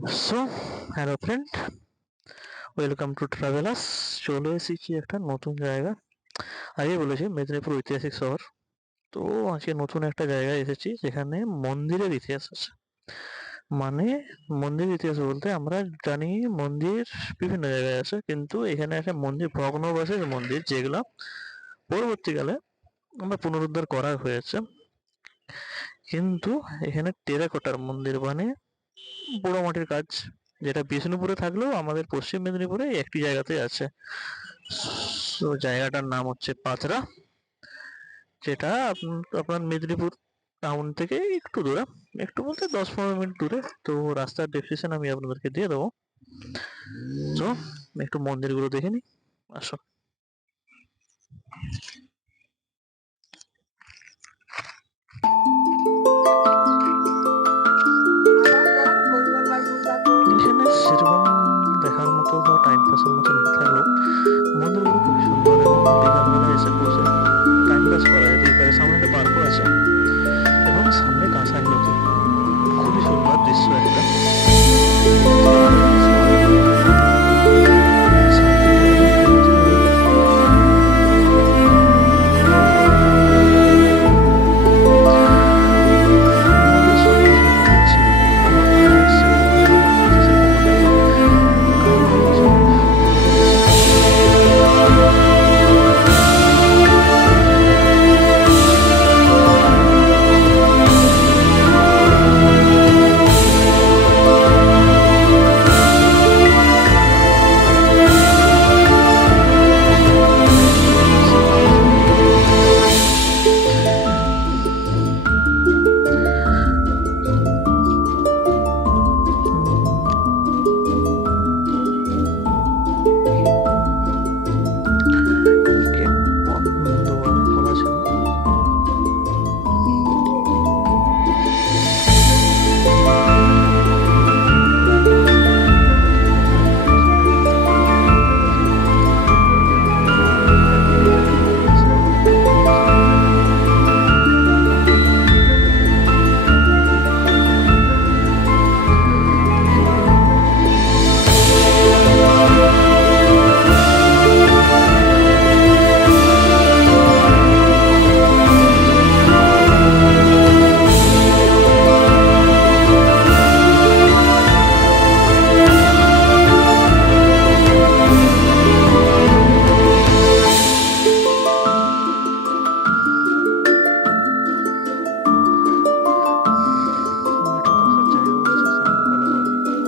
So hello friend, welcome to travellers. চলে এসেছি একটা নতুন জায়গা। আগেই বলেছি মেদিনীপুর ঐতিহাসিক শহর। তো আজকে নতুন একটা জায়গায় এসেছি যেখানে মন্দিরের ইতিহাস আছে। মানে মন্দিরের ইতিহাস বলতে আমরা জানি মন্দির বিভিন্ন জায়গায় আছে, কিন্তু এখানে একটা মন্দির ভগ্নপ্রাচীর মন্দির যেগুলো পরবর্তীকালে আমরা পুনরুদ্ধার করা হয়েছে। কিন্তু এখানে টেরাকোটার মন্দির, মানে পোড়ামাটির কাজ, যেটা বিষ্ণুপুরে থাকলেও আমাদের পশ্চিম মেদিনীপুরে এই একটি জায়গাতেই আছে। তো জায়গাটার নাম হচ্ছে পাথরা, যেটা আপনার মেদিনীপুর টাউন থেকে একটু দূরে, একটু বলতে 10-15 মিনিট দূরে। তো রাস্তার ডেসক্রিপশন আমি আপনাদেরকে দিয়ে দেবো। তো একটু মন্দিরগুলো দেখে নিই, আসো। এখানে সেরকম দেখার মতো বা টাইম পাসের মতো না থাকলেও মন্দিরগুলো খুবই সুন্দর, এবং বিকালবেলা এসে বসে টাইম পাস করা যেতেই পারে। সামনে একটা পার্কও আছে এবং সামনে কাঁসাই নদী। খুবই সুন্দর দৃশ্য একটা। বন্ধ আমি খোলা ছিল। একটা বসার জায়গাও আছে সামনে খোলা খোলা।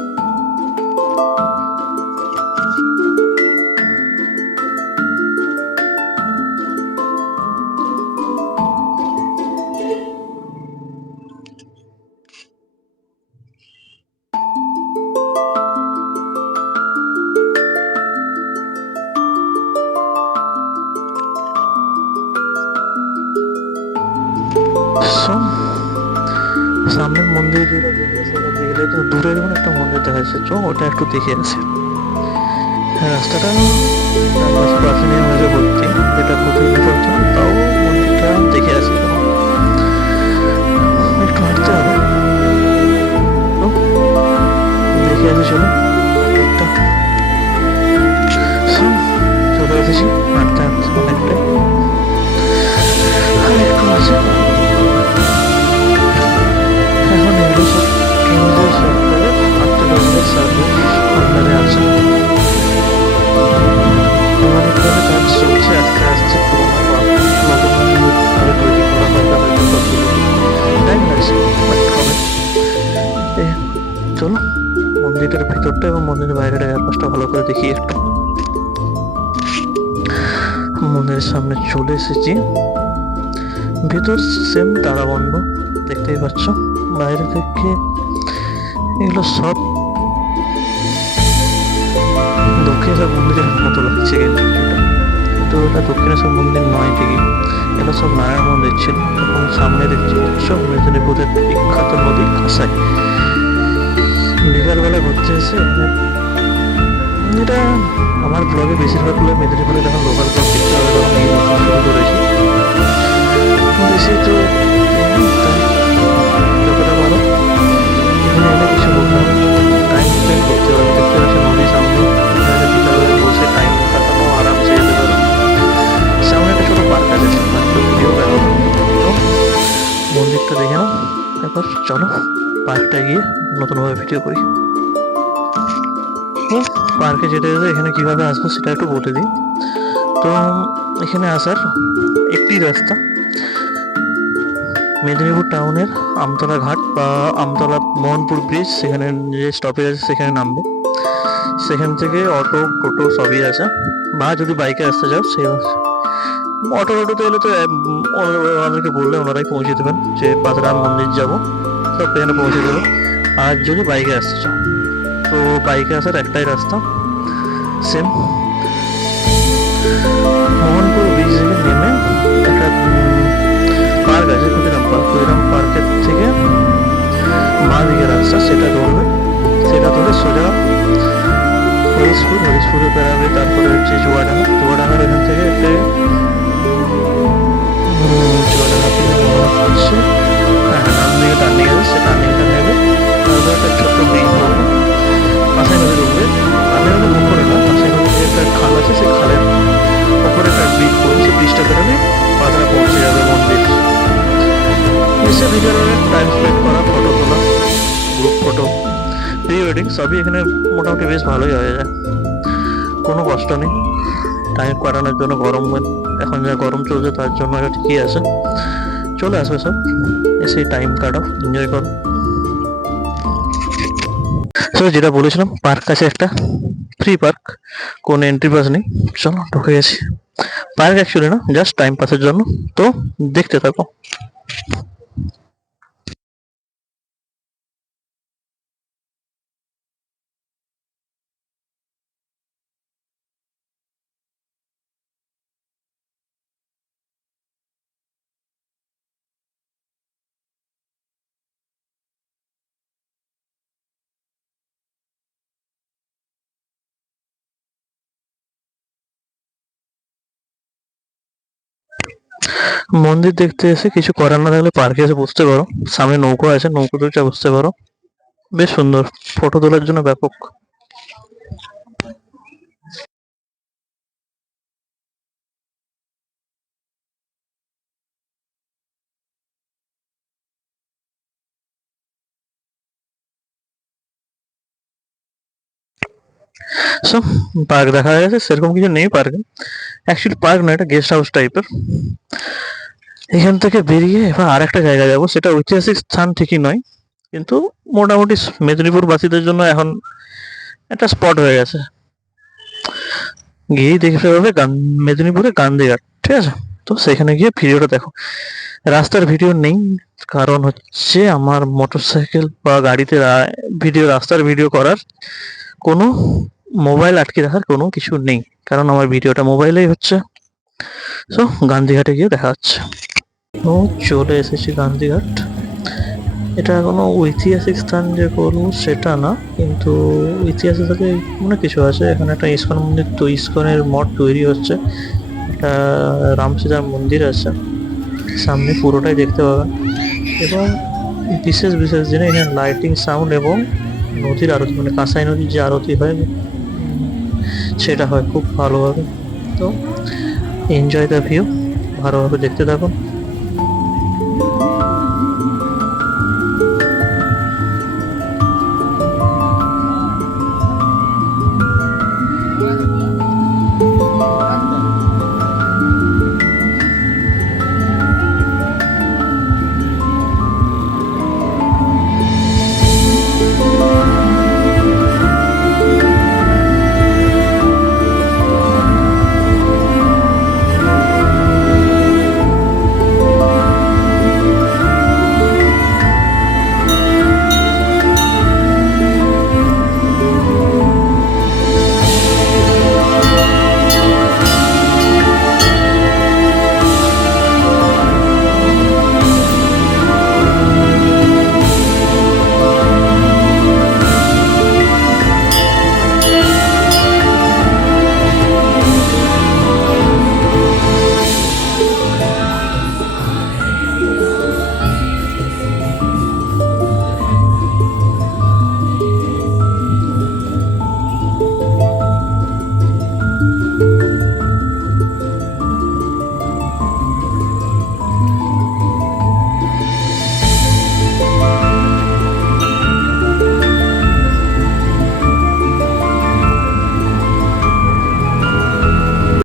So, সামনের মন্দির যেটা দেখলে সেটা দেখলে তো দূরে যখন একটা মন্দির দেখা যাচ্ছে, চো ওটা একটু দেখে আসে। রাস্তাটা চারপাশে প্রাচীন হয়েছে ভর্তি, যেটা খুবই বিপজ্জনক। তাও মন্দিরটা দেখে আসি, চলো একটু হাঁটতে হবে। তো দেখে আসি, চলো মন্দিরটা। So, চলে এসেছি হাঁটতে হাঁটতে অনেকটাই, আর একটু আছে। এখন এগুলো সব কেন্দ্রীয় সরকারের আর্কিওলজিক্যাল সার্ভে আন্ডারে আছে। অনেকভাবে কাজ চলছে, আস্তে আস্তে পুরোনো বা নতুনভাবে তৈরি করা হবে হয়তো সবগুলো। টাইম লাগছে, বাট হবে। এ, চলো মন্দিরের ভিতরটা এবং মন্দিরের বাইরেটা চারপাশটা ভালো করে দেখি একটু। মন্দিরের সামনে চলে এসেছি। ভেতর সেম তালা বন্ধ, দেখতেই পাচ্ছ। বাইরে থেকে এগুলো সব দক্ষিণেশ্বর মন্দিরের মতো লাগছে, কিন্তু এটা দক্ষিণেশ্বর মন্দির নয় ঠিকই। এটা সব নারায়ণ মন্দির ছিল। এবং সামনে দেখতে পাচ্ছ মেদিনীপুরের বিখ্যাত নদী কাঁসাই। বিকালবেলা ঘুরতে এসে এটা আমার ব্লগে বেশিরভাগগুলো মেদিনীপুরে যখন লোকাল ব্লগ দেখতে হবে তখন এই নতুন শুরু করেছি। বেশি তো তাই যতটা পারো এখানে এলে কিছু বললাম, টাইম চলো পার্কটায় গিয়ে নতুনভাবে ভিডিও করি। তো পার্কে যেতে যেতে এখানে কিভাবে আসবো সেটা একটু বলে দিই। তো এখানে আসার একটি রাস্তা, মেদিনীপুর টাউনের আমতলা ঘাট বা আমতলা মোহনপুর ব্রিজ, সেখানে যে স্টপেজ আছে সেখানে নামবে। সেখান থেকে অটো টোটো সবই আছে, বা যদি বাইকে আসতে চাও সেই টোটোতে এলে তো ওনাদেরকে বললে ওনারাই পৌঁছে দেবেন যে পাতারাম মন্দির যাবো, সব এখানে পৌঁছে দেবে। আর যদি বাইকে আসতে চাও তো বাইকে আসার একটাই রাস্তা, সেম মোহনপুর ব্রিজ থেকে নেমে একটা পার্ক আছে ক্ষুদিরাম পার্ক, ক্ষুদিরাম পার্কের থেকে বাঁ দিকে রাস্তা, সেটা ধরবে। সেটা ধরে সোজা হরিশপুরে বেড়াবে। তারপরে হচ্ছে চুয়াডাঙ্গার এখান থেকে একটা চুয়াডাঙ্গা থেকে হচ্ছে ডান দিকে টার্নিং আছে, সে টার্নিংটা নেবে। তারপরে একটা ছোট্ট ব্রিজ পড়বে, কাঁসাই নদীর উপরে, কাঁসাই নদীর উপরে না, কাঁসাই নদীর যে একটা খাল আছে সেই খালের উপরে একটা ব্রিজ পড়বে। সেই ব্রিজটা বেরোবে পাতলা পৌঁছে যাবে মন্দির। এসে বিকেলে টাইম স্পেন্ড করা, ফটো তোলা, গ্রুপ ফটো, প্রি ওয়েডিং সবই এখানে মোটামুটি বেশ ভালোই হয়ে যায়, কোনো কষ্ট নেই। টাইম কাটানোর জন্য এখন যা গরম চলছে তার জন্য ঠিকই আছে। চলে আসবে সব, এসে টাইম কাটাও, এনজয় করো। তো যেটা বলেছিলাম, পার্ক আছে একটা, ফ্রি পার্ক, কোনো এন্ট্রি পাস নেই। চলো ঢুকে গেছি। পার্ক অ্যাকচুয়ালি না, জাস্ট টাইম পাসের জন্য। তো দেখতে থাকো। মন্দির দেখতে এসে কিছু করার না থাকলে পার্কে এসে বসতে পারো। সামনে নৌকো আছে, নৌকোতে উঠে বসতে পারো, বেশ সুন্দর, ফটো তোলার জন্য ব্যাপক। সো পার্ক দেখা হয়ে গেছে, সেরকম কিছু নেই পার্কে। অ্যাকচুয়ালি পার্ক না, এটা গেস্ট হাউস টাইপের। এখান থেকে বেরিয়ে এবার আর একটা জায়গায় যাবো, সেটা ঐতিহাসিক স্থান ঠিকই নয়, কিন্তু মোটামুটি মেদিনীপুর বাসীদের জন্য এখন একটা স্পট হয়ে গেছে। গিয়েই দেখতে পাবে মেদিনীপুরে গান্ধীঘাট, ঠিক আছে? তো সেখানে গিয়ে ভিডিওটা দেখো। রাস্তার ভিডিও নেই, কারণ হচ্ছে আমার মোটরসাইকেল বা গাড়িতে রাস্তার ভিডিও করার কোনো, মোবাইল আটকে রাখার কোনো কিছু নেই, কারণ আমার ভিডিওটা মোবাইলেই হচ্ছে। সো গান্ধীঘাটে গিয়ে দেখা হচ্ছে। ও চলে এসেছি গান্ধীঘাট। এটা কোনো ঐতিহাসিক স্থান যে বলবো সেটা না, কিন্তু ইতিহাসের সাথে অনেক কিছু আছে। এখানে একটা ইস্কন মন্দির, তো ইস্কনের মঠ তৈরি হচ্ছে, একটা রামসীতার মন্দির আছে সামনে, পুরোটাই দেখতে পাবেন। এবং বিশেষ বিশেষ দিনে এখানে লাইটিং, সাউন্ড এবং নদীর আরতি, মানে কাঁসাই নদীর যে আরতি হয় সেটা হয় খুব ভালোভাবে। তো এনজয় দ্য ভিউ, ভালোভাবে দেখতে থাকুন।